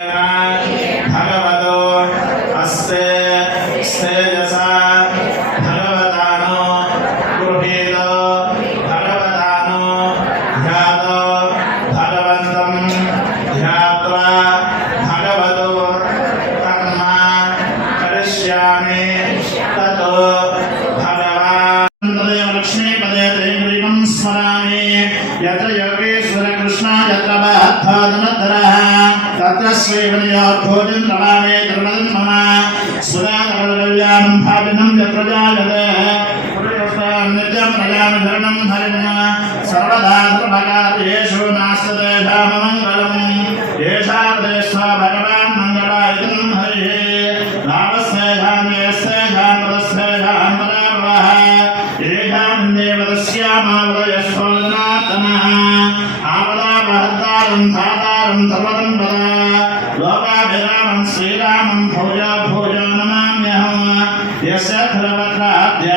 भगवतो अस्ते स्तेजसा भगवतानो गृहीतो भगवतानो ध्यातो भगवन्तं ध्यात्वा भगवतो कर्म करिष्यामि ततो भगवान् लक्ष्मीपदे दैवं स्मरामि यत्र योगेश्वर कृष्ण यत्र बद्धोदनधरः तत्र श्रीवनयोर्भोजन रमामे धर्मदन् मम सुराकरकल्याणं भाविनं यत्र जायते नित्यं प्रजामि धरणं हरिण्य सर्वदा सर्वकार्येषु नास्ति तेषाममङ्गलम् येषादेश्वा भगवान् मङ्गलायतं हरिः रामस्तेषां यस्तेषां पदस्तेषां पराभवः येषां देवतस्यामावदयस्वजनात्तमः आपदापहर्तारं धातारं सर्वदं पदा लोकाभिरामं श्रीरामं भूया भूया नमाम्यहं यस्य धर्मत्राद्य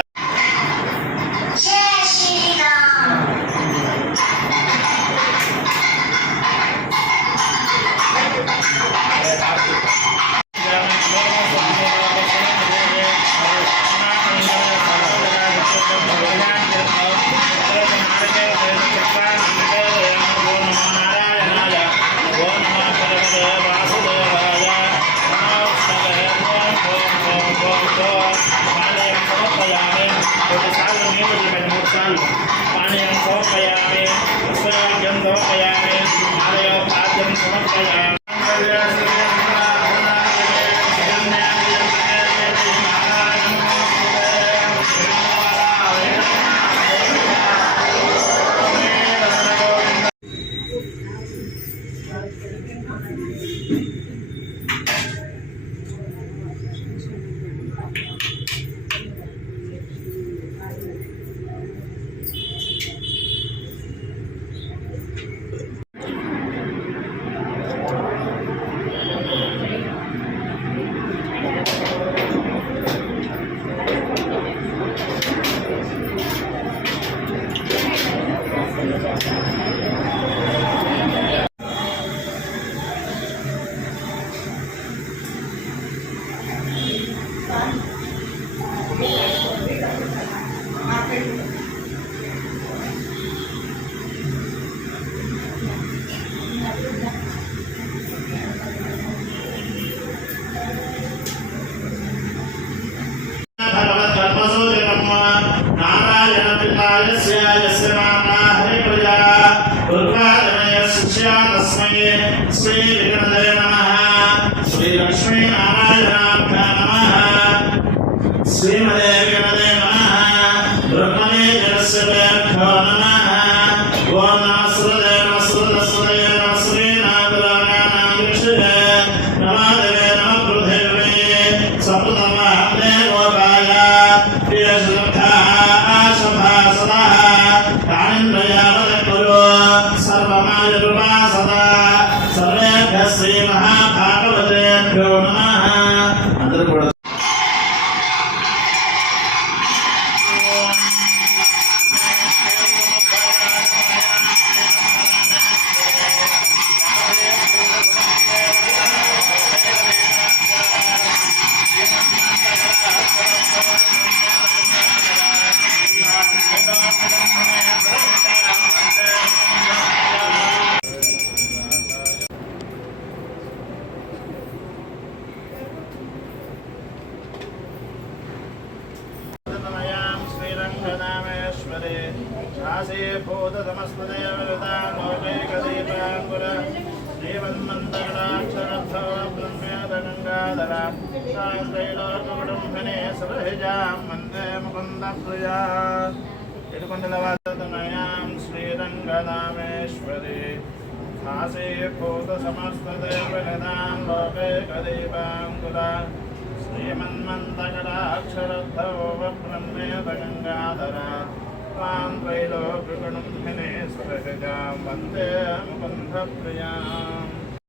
श्रीरङ्गनामेश्वरी भासे भूतसमस्तदेवगदां लोके कदीपाङ्कुरा श्रीमन्मन्दकटाक्षरद्धो ब्रह्मेदगङ्गाधरा त्वां त्रैलोक्यगुणं हिने सुरहिजां वन्दे मुकुन्दप्रियाम्